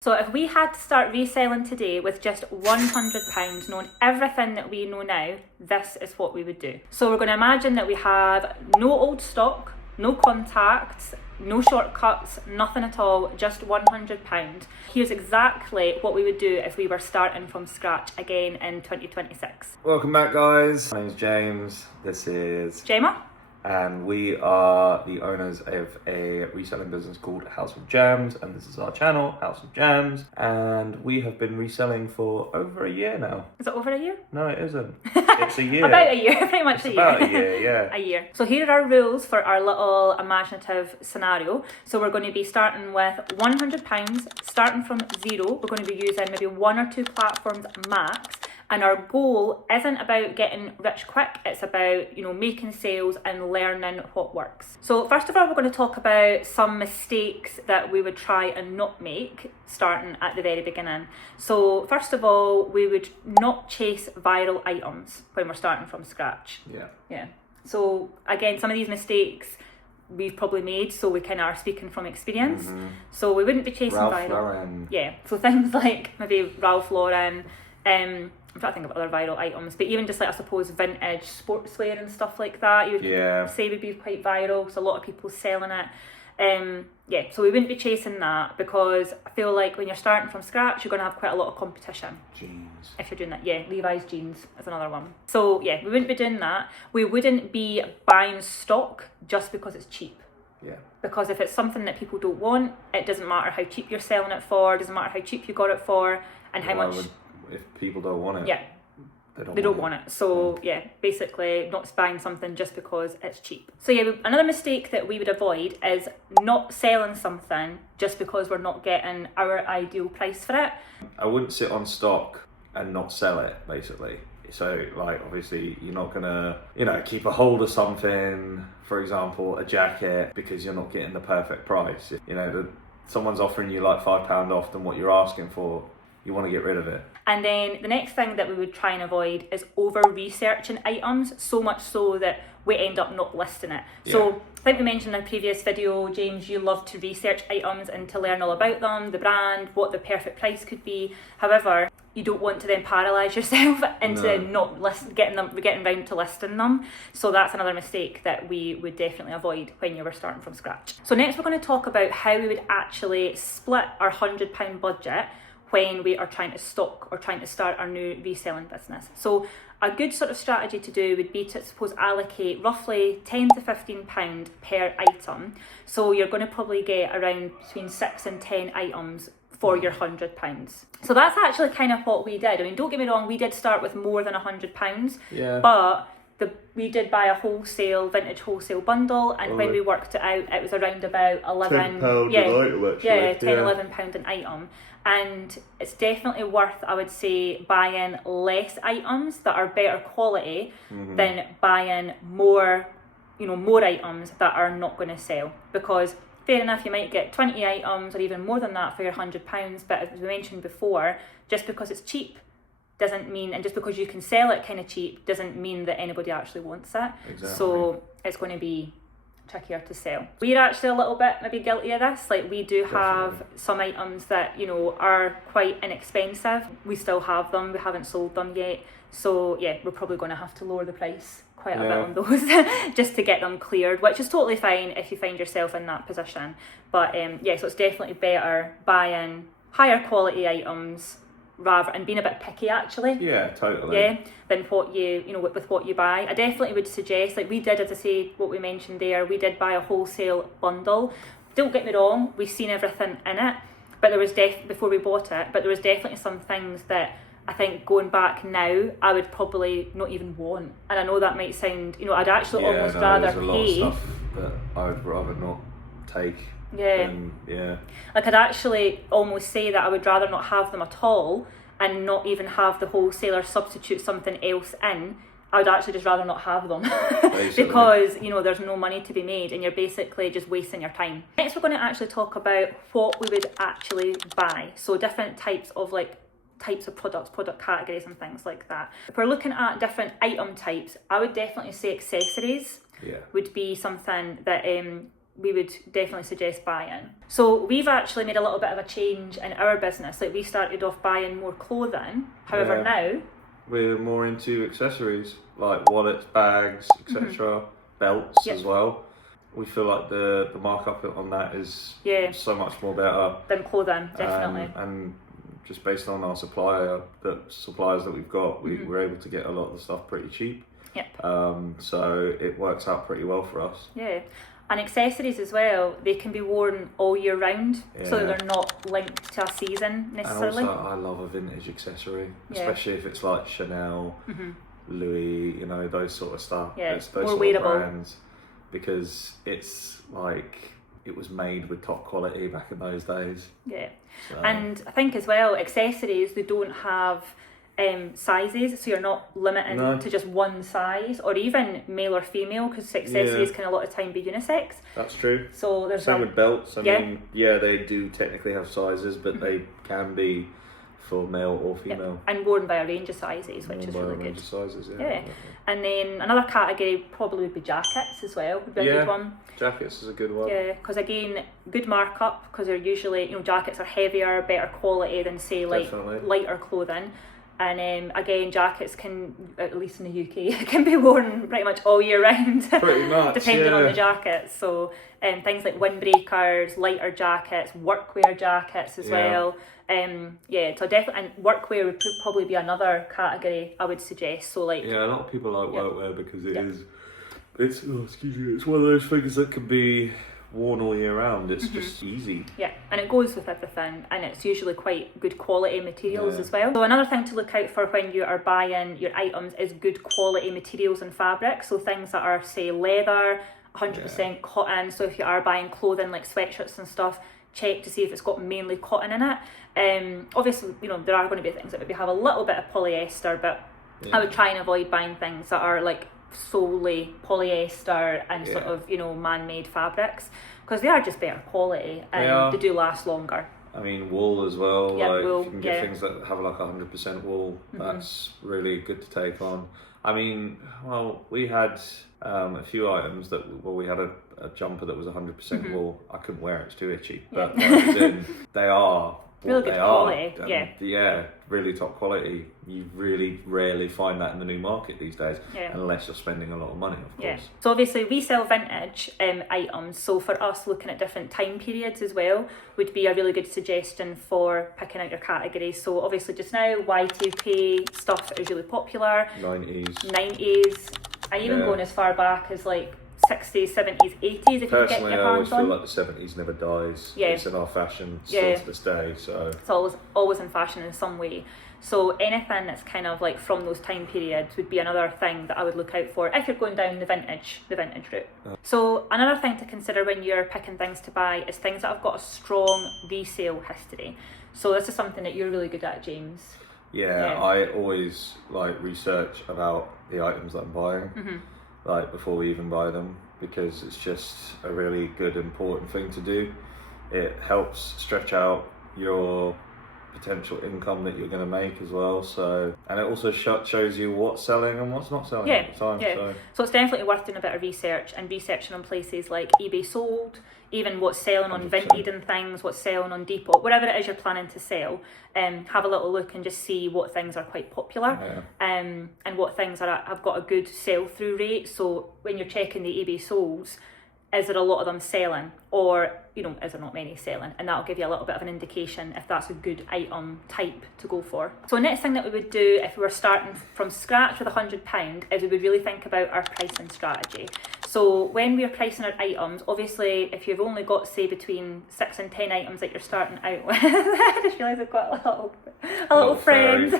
So if we had to start reselling today with just £100, knowing everything that we know now, this is what we would do. So we're going to imagine that we have no old stock, no contacts, no shortcuts, nothing at all, just £100. Here's exactly what we would do if we were starting from scratch again in 2026. Welcome back, guys. My name's James. This is Gemma. And we are the owners of a reselling business called House of Jams, and this is our channel, House of Jams, and we have been reselling for over a year now. Is it over a year? No, it isn't. It's a year. About a year, pretty much a year. About a year, yeah. A year. So here are our rules for our little imaginative scenario. So we're going to be starting with £100, starting from zero. We're going to be using maybe one or two platforms max. And our goal isn't about getting rich quick, it's about, making sales and learning what works. So first of all, we're going to talk about some mistakes that we would try and not make starting at the very beginning. So first of all, we would not chase viral items when we're starting from scratch. Yeah. So again, some of these mistakes we've probably made, so we kind of are speaking from experience. Mm-hmm. So we wouldn't be chasing viral. Lauren. Yeah. So things like maybe Ralph Lauren, I'm trying to think of other viral items, but even just like, I suppose, vintage sportswear and stuff like that, you would say would be quite viral, so a lot of people selling it. So we wouldn't be chasing that, because I feel like when you're starting from scratch, you're going to have quite a lot of competition. Jeans. If you're doing that, Levi's jeans is another one. So we wouldn't be doing that. We wouldn't be buying stock just because it's cheap. Yeah. Because if it's something that people don't want, it doesn't matter how cheap you're selling it for, it doesn't matter how cheap you got it for, and how much... If people don't want it, they don't want it. So basically not buying something just because it's cheap. So another mistake that we would avoid is not selling something just because we're not getting our ideal price for it. I wouldn't sit on stock and not sell it, basically. So obviously you're not gonna, keep a hold of something, for example, a jacket, because you're not getting the perfect price. Someone's offering you like £5 off than what you're asking for. You want to get rid of it. And then the next thing that we would try and avoid is over researching items, so much so that we end up not listing it. Yeah. So I think we mentioned in a previous video, James, you love to research items and to learn all about them, the brand, what the perfect price could be. However, you don't want to then paralyse yourself into not getting round to listing them. So that's another mistake that we would definitely avoid when you were starting from scratch. So next we're going to talk about how we would actually split our £100 budget when we are trying to stock or trying to start our new reselling business. So a good sort of strategy to do would be to, allocate roughly £10 to £15 per item. So you're going to probably get around between 6 and 10 items for your £100. So that's actually kind of what we did. I mean, don't get me wrong, we did start with more than £100, but we did buy a vintage wholesale bundle, and when we worked it out, it was around about £11. £10 an item, actually. £11 an item. And it's definitely worth, I would say, buying less items that are better quality than buying more items that are not going to sell. Because fair enough, you might get 20 items or even more than that for your £100, but as we mentioned before, just because it's cheap doesn't mean, and just because you can sell it kind of cheap doesn't mean that anybody actually wants it. Exactly. So it's going to be trickier to sell. We're actually a little bit maybe guilty of this. Like, we do have some items that are quite inexpensive. We still have them, we haven't sold them yet, so we're probably going to have to lower the price quite a bit on those just to get them cleared, which is totally fine if you find yourself in that position. But so it's definitely better buying higher quality items and being a bit picky, actually. Yeah, totally. Than what with what you buy. I definitely would suggest, like we did, as I say, what we mentioned there, we did buy a wholesale bundle. Don't get me wrong, we've seen everything in it, but there was before we bought it, but there was definitely some things that I think going back now, I would probably not even want. And I know that might sound, I'd actually almost rather there's a lot of stuff that I would rather not take. Like, I'd actually almost say that I would rather not have them at all and not even have the wholesaler substitute something else in. I would actually just rather not have them because there's no money to be made and you're basically just wasting your time. Next we're going to actually talk about what we would actually buy. So different types of products, product categories and things like that. If we're looking at different item types, I would definitely say accessories would be something that we would definitely suggest buying. So we've actually made a little bit of a change in our business. Like we started off buying more clothing, however now we're more into accessories like wallets, bags, etc., belts as well. We feel like the markup on that is so much more better than clothing, definitely. And just based on our suppliers that we've got, we're able to get a lot of the stuff pretty cheap. Yep. So it works out pretty well for us. Yeah. And accessories as well, they can be worn all year round, so they're not linked to a season necessarily. And also, I love a vintage accessory, especially if it's like Chanel, Louis, you know, those sort of stuff. Yeah, it's those more sort wearable. of brands, because it's like it was made with top quality back in those days. Yeah. So. And I think as well, accessories, they don't have sizes, so you're not limiting to just one size, or even male or female, because accessories can a lot of time be unisex. That's true. So there's same with belts. I mean, they do technically have sizes, but they can be for male or female. And worn by a range of sizes, which is really good. Range of sizes, And then another category probably would be jackets as well, would be a good one. Jackets is a good one. Yeah, because again, good markup, because they're usually, jackets are heavier, better quality than say like lighter clothing. And again, jackets can, at least in the UK, can be worn pretty much all year round. Pretty much, depending on the jackets. So things like windbreakers, lighter jackets, workwear jackets as well. So definitely, and workwear would probably be another category I would suggest. So like, a lot of people like workwear because it's one of those things that can be worn all year round. It's just easy. Yeah, and it goes with everything, and it's usually quite good quality materials as well. So another thing to look out for when you are buying your items is good quality materials and fabric. So things that are, say, leather, 100% cotton. So if you are buying clothing like sweatshirts and stuff, check to see if it's got mainly cotton in it. Obviously, there are going to be things that maybe have a little bit of polyester, but I would try and avoid buying things that are like solely polyester and sort of man-made fabrics, because they are just better quality and they do last longer. I mean, wool as well. Wool, if you can get things that have like 100% wool, that's really good to take on. I mean, we had a few items that we had a jumper that was 100% wool. I couldn't wear it; it's too itchy. But they are really good quality. Really top quality. You really rarely find that in the new market these days, unless you're spending a lot of money, of course. So obviously we sell vintage items, so for us looking at different time periods as well would be a really good suggestion for picking out your categories. So obviously just now Y2K stuff is really popular. 90s. I even going as far back as like 60s, 70s, 80s if you can get your hands on. Personally, I always feel like the 70s never dies. It's in our fashion still to this day. So it's always in fashion in some way. So anything that's kind of like from those time periods would be another thing that I would look out for if you're going down the vintage route. So another thing to consider when you're picking things to buy is things that have got a strong resale history. So this is something that you're really good at, James. I always research about the items that I'm buying. Before we even buy them, because it's just a really good, important thing to do. It helps stretch out your potential income that you're going to make as well. So, and it also shows you what's selling and what's not selling at the time. So it's definitely worth doing a bit of research and researching on places like eBay Sold, even what's selling on 100%. Vinted and things, what's selling on Depop, whatever it is you're planning to sell. Have a little look and just see what things are quite popular, and what things have got a good sell-through rate. So when you're checking the eBay Solds, is there a lot of them selling, or is there not many selling? And that'll give you a little bit of an indication if that's a good item type to go for. So next thing that we would do if we were starting from scratch with £100 is we would really think about our pricing strategy. So when we are pricing our items, obviously if you've only got say between 6 and 10 items that you're starting out with, I just realised I've got a little friend.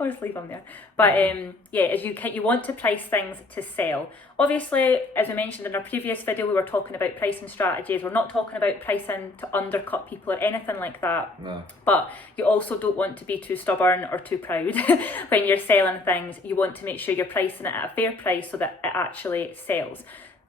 I'll just leave them there. But as you want to price things to sell. Obviously, as we mentioned in our previous video, we were talking about pricing strategies. We're not talking about pricing to undercut people or anything like that. No. But you also don't want to be too stubborn or too proud when you're selling things. You want to make sure you're pricing it at a fair price so that it actually sells.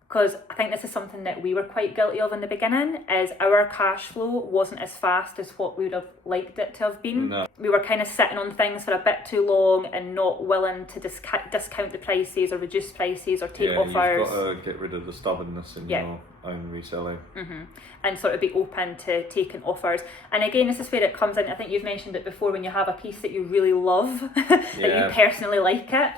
Because I think this is something that we were quite guilty of in the beginning, is our cash flow wasn't as fast as what we would have liked it to have been. No. We were kind of sitting on things for a bit too long and not willing to discount the prices or reduce prices or take offers. You've got to get rid of the stubbornness in your own reselling. And sort of be open to taking offers. And again, this is where it comes in. I think you've mentioned it before, when you have a piece that you really love, that you personally like it.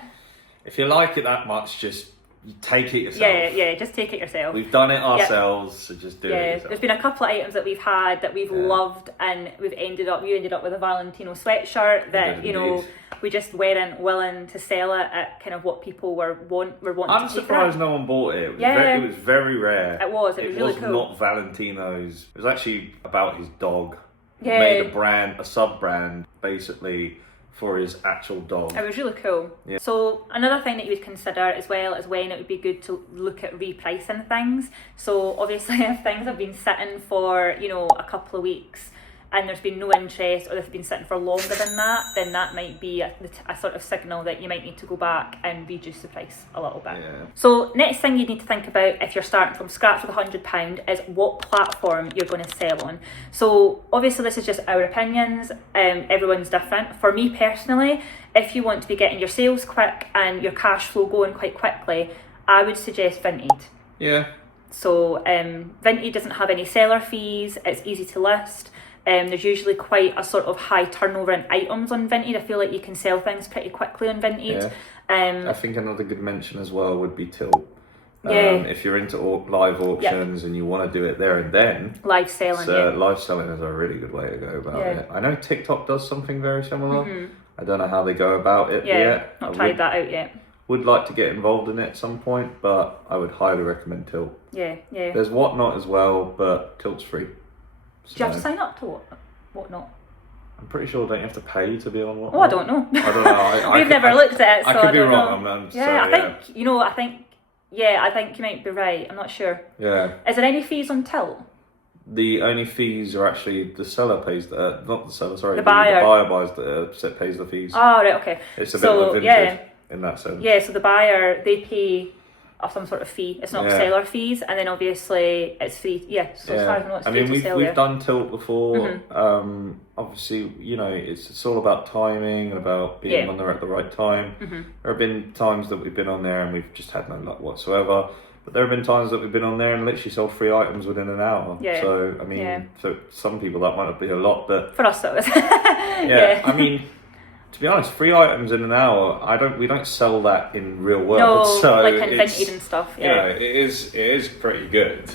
If you like it that much, just you take it yourself. Yeah, just take it yourself. We've done it ourselves, so just do it yourself. There's been a couple of items that we've had that we've loved, and you ended up with a Valentino sweatshirt that, you know, we just weren't willing to sell it at kind of what people were wanting to take. I'm surprised no one bought it. It was very rare. It was really cool. It was not Valentino's. It was actually about his dog. He made a sub-brand, basically, for his actual dog. It was really cool. Yeah. So another thing that you would consider as well is when it would be good to look at repricing things. So obviously if things have been sitting for, you know, a couple of weeks and there's been no interest, or they've been sitting for longer than that, then that might be a sort of signal that you might need to go back and reduce the price a little bit. Yeah. So next thing you need to think about if you're starting from scratch with £100 is what platform you're going to sell on. So obviously this is just our opinions, everyone's different. For me personally, if you want to be getting your sales quick and your cash flow going quite quickly, I would suggest Vinted. Yeah. So Vinted doesn't have any seller fees, it's easy to list. There's usually quite a sort of high turnover in items on Vinted. I feel like you can sell things pretty quickly on Vinted. Yeah. I think another good mention as well would be Tilt. If you're into live auctions and you want to do it there and then, live selling is a really good way to go about it. I know TikTok does something very similar. I don't know how they go about it yet. Not tried that out yet. Would like to get involved in it at some point, but I would highly recommend Tilt. Yeah. There's Whatnot as well, but Tilt's free. So, do you have to sign up to Whatnot? I'm pretty sure don't you have to pay to be on Whatnot? Oh, I don't know. I don't know. We've never looked at it, so I could be wrong. I'm I think you might be right. I'm not sure. Yeah. Is there any fees on Tilt? The only fees are actually the seller pays the buyer. The buyer pays the fees. Oh, right, okay. It's a bit of a Vinted in that sense. Yeah, so the buyer, they pay some sort of fee. It's not seller fees, and then obviously it's free. Yeah, so as far as I know, it's free to sell. We've done Tilt before. Obviously, you know, it's all about timing and about being on there at the right time. There have been times that we've been on there and we've just had no luck whatsoever. But there have been times that we've been on there and literally sold 3 items within an hour. Yeah. So I mean, for some people that might not be a lot, but for us that was. I mean, to be honest, 3 items in an hour, we don't sell that in real world. No, so like in Vinted and stuff. Yeah. You know, it is pretty good,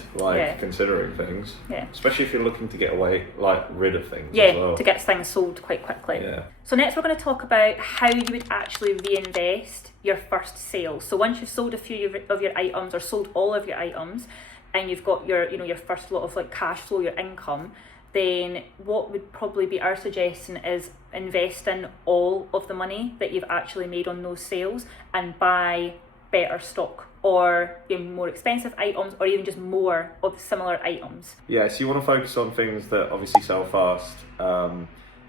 considering things. Yeah. Especially if you're looking to get rid of things. Yeah, as well. To get things sold quite quickly. Yeah. So next we're going to talk about how you would actually reinvest your first sale. So once you've sold a few of your items or sold all of your items, and you've got your first lot of cash flow, your income, then what would probably be our suggestion is investing all of the money that you've actually made on those sales and buy better stock or more expensive items or even just more of similar items. Yeah, so you want to focus on things that obviously sell fast.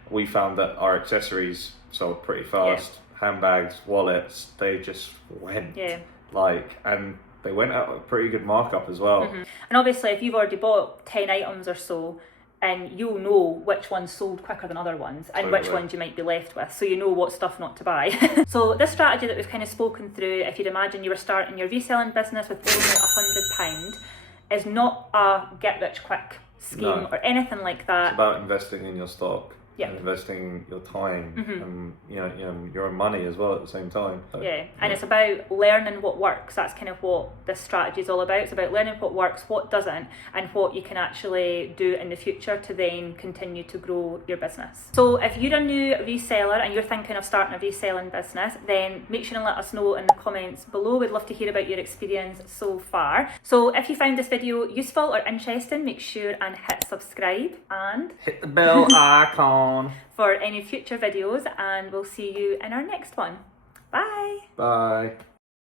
We found that our accessories sold pretty fast. Handbags, wallets, they just went. Yeah. And they went at a pretty good markup as well. And obviously if you've already bought 10 items or so, and you'll know which ones sold quicker than other ones and which ones you might be left with, so you know what stuff not to buy. So this strategy that we've kind of spoken through, if you'd imagine you were starting your reselling business with only £100, is not a get rich quick scheme or anything like that. It's about investing in your stock. And investing your time and your own money as well at the same time. So, and it's about learning what works. That's kind of what this strategy is all about. It's about learning what works, what doesn't, and what you can actually do in the future to then continue to grow your business. So if you're a new reseller and you're thinking of starting a reselling business, then make sure and let us know in the comments below. We'd love to hear about your experience so far. So if you found this video useful or interesting, make sure and hit subscribe and hit the bell icon for any future videos, and we'll see you in our next one. Bye. Bye.